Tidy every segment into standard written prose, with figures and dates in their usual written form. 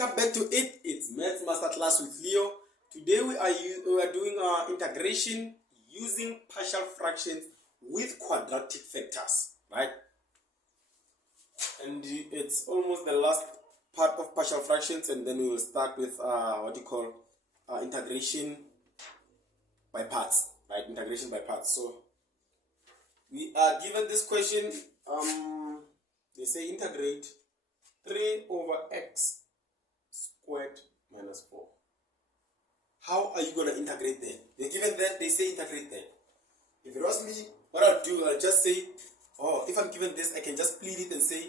Welcome back to it. It's Maths Master Class with Leo. Today we are doing integration using partial fractions with quadratic factors, right? And it's almost the last part of partial fractions, and then we will start with integration by parts, right? Integration by parts. So we are given this question. They say integrate 3 over x squared minus 4. How are you going to integrate there? They're given that, they say integrate there. If you ask me, what I'll do, I'll just say, oh, if I'm given this, I can just split it and say,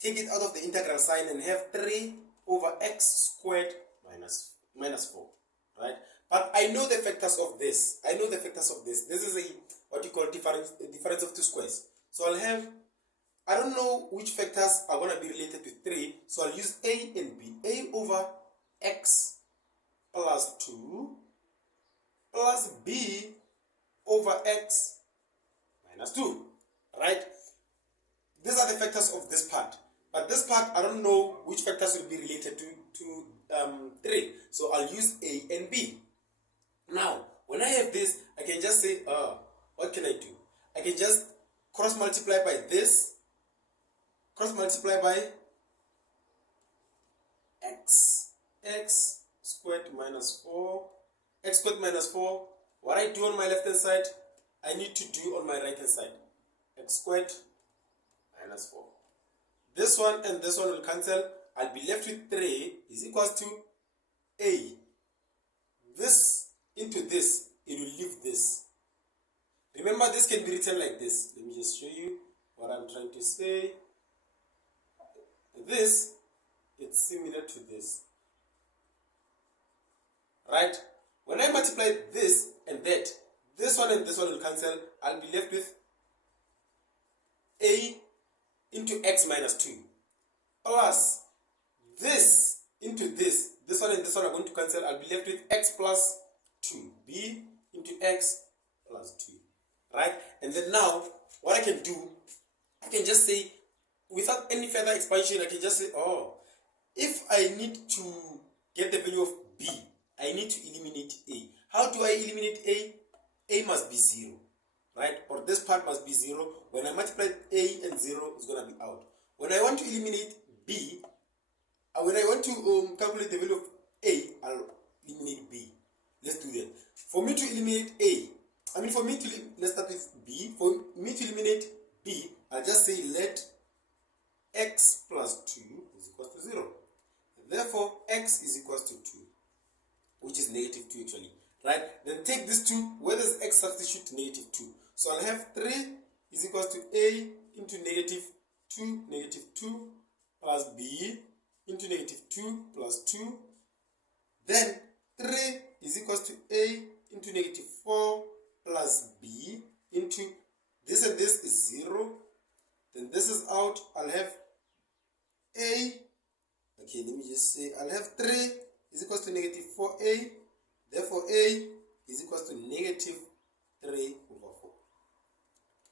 take it out of the integral sign and have 3 over x squared minus 4, right? But I know the factors of this. This is difference of two squares. So I'll have, I don't know which factors are going to be related to 3, so I'll use a and b. A over x plus 2 plus b over x minus 2, right? These are the factors of this part. But this part, I don't know which factors will be related to 3. So I'll use a and b. Now, when I have this, I can just say, what can I do? I can just cross multiply by this. Cross multiply by x squared minus 4. X squared minus 4. What I do on my left hand side, I need to do on my right hand side. X squared minus 4. This one and this one will cancel. I'll be left with 3 is equals to a. This into this, it will leave this. Remember, this can be written like this. Let me just show you what I'm trying to say. This, it's similar to this, right? When I multiply this and that, this one and this one will cancel. I'll be left with a into x minus 2 plus this into this. This one and this one are going to cancel. I'll be left with x plus 2, b into x plus 2, right? And then now, what I can do, I can just say, without any further expansion, I can just say, oh, if I need to get the value of b, I need to eliminate a. How do I eliminate a? A must be 0, right? Or this part must be 0. When I multiply a and 0, it's going to be out. When I want to eliminate b, when I want to calculate the value of a, I'll eliminate b. Let's do that. For me to eliminate a, let's start with b. For me to eliminate b, I'll just say let x plus 2 is equal to 0. Therefore, x is equal to 2, which is negative 2 actually, right? Then take this 2, where does x substitute? Negative 2. So I'll have 3 is equal to a into negative 2 plus b into negative 2 plus 2. Then 3 is equal to a into negative 4 plus b into this, and this is 0. Then this is out. I'll have a, okay, let me just say, I'll have 3 is equal to negative 4a. Therefore, a is equal to negative 3 over 4.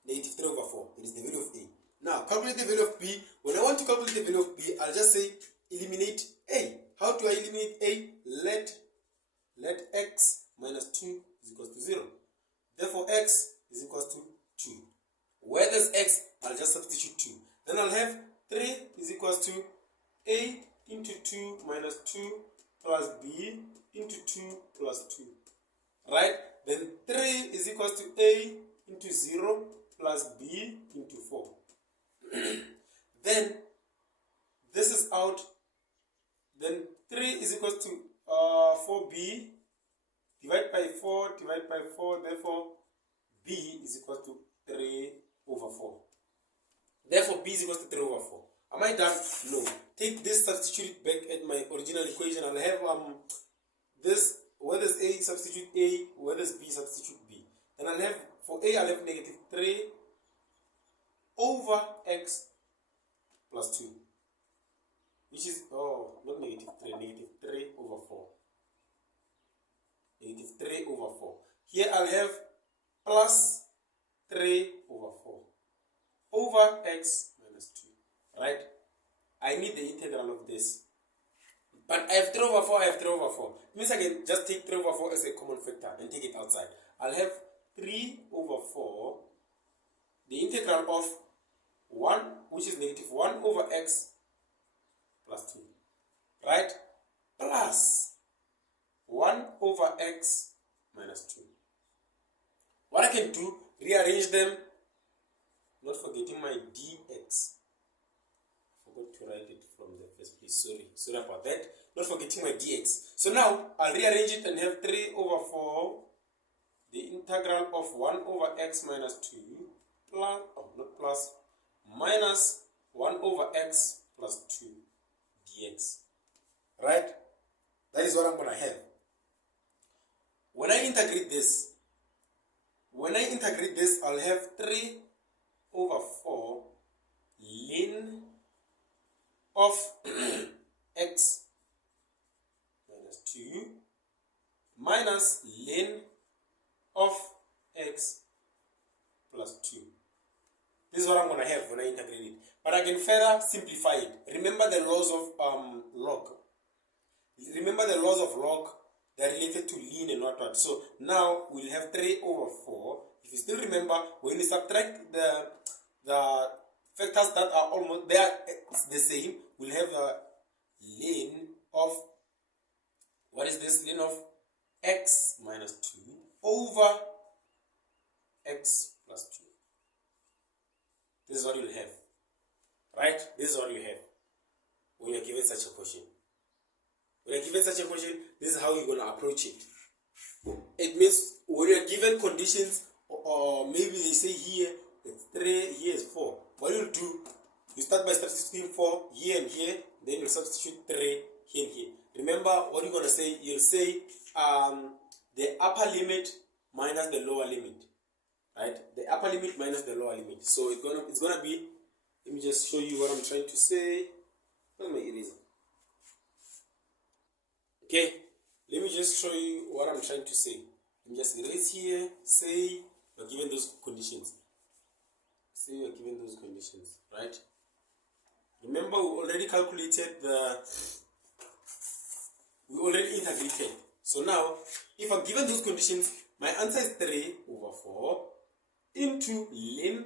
Negative 3 over 4. It is the value of a. Now, calculate the value of b. When I want to calculate the value of b, I'll just say eliminate a. How do I eliminate a? Let x minus 2 is equal to 0. Therefore, x is equal to 2. Where there's x, I'll just substitute 2. Then I'll have 3 is equal to a into 2 minus 2 plus b into 2 plus 2. Right? Then 3 is equal to a into 0 plus b into 4. Then this is out. Then 3 is equal to 4b. Divide by 4, therefore b is equal to 3 over 4. Therefore, b is equal to 3 over 4. Am I done? No. Take this, substitute it back at my original equation. I'll have this, where does a substitute a, where does b substitute b. Then I'll have, for a, I'll have negative 3 over x plus 2. Which is, not negative 3, negative 3 over 4. Negative 3 over 4. Here I'll have plus 3 over 4 over x minus 2, right? I need the integral of this. But I have 3 over 4, I have 3 over 4. It means I can just take 3 over 4 as a common factor and take it outside. I'll have 3 over 4, the integral of 1, which is negative 1 over x plus 2, right? Plus 1 over x minus 2. What I can do, rearrange them, not forgetting my dx. I forgot to write it from the first place, sorry about that. Not forgetting my dx. So now, I'll rearrange it and have 3 over 4, the integral of 1 over x minus 2, plus, not plus, minus 1 over x plus 2 dx. Right? That is what I'm going to have. When I integrate this, I'll have 3 over 4 ln of x minus 2 minus ln of x plus 2. This is what I'm going to have when I integrate it. But I can further simplify it. Remember the laws of log. Remember the laws of log that are related to ln and what. So now we'll have 3 over 4. If you still remember, when you subtract the factors that are almost, they are the same, we'll have a ln of, what is this? Ln of x minus 2 over x plus 2. This is what you'll have. Right? This is what you have when you're given such a question. When you're given such a question, this is how you're going to approach it. It means when you're given conditions, or maybe they say here it's 3, here is 4. What you'll do, you start by substituting 4 here and here, then you substitute 3 here and here. Remember what you're going to say? You'll say the upper limit minus the lower limit. Right? The upper limit minus the lower limit. So it's gonna be, let me just show you what I'm trying to say. Where's my eraser? Okay, let me just show you what I'm trying to say. Let me just erase here, say you're given those conditions. Say you're given those conditions, right? Remember we already calculated we already integrated. So now, if I'm given those conditions, my answer is 3 over 4 into ln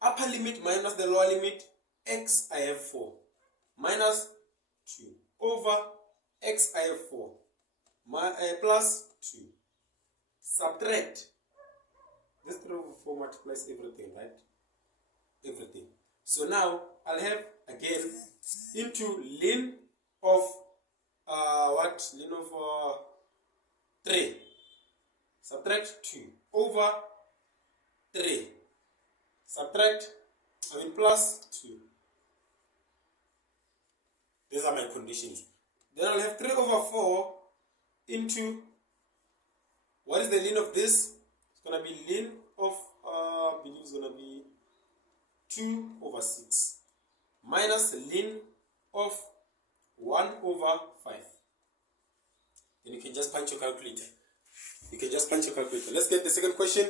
upper limit minus the lower limit, x I have 4, minus 2 over x I have 4, plus 2, subtract, this 3 over 4 multiplies everything, right? Everything. So now I'll have again into ln of ln of 3, subtract 2 over 3, subtract, plus 2. These are my conditions. Then I'll have 3 over 4 into, what is the ln of this? It's going to be ln of, I believe it's going to be 2 over 6, minus ln of 1 over 5. Then you can just punch your calculator. Let's get the second question.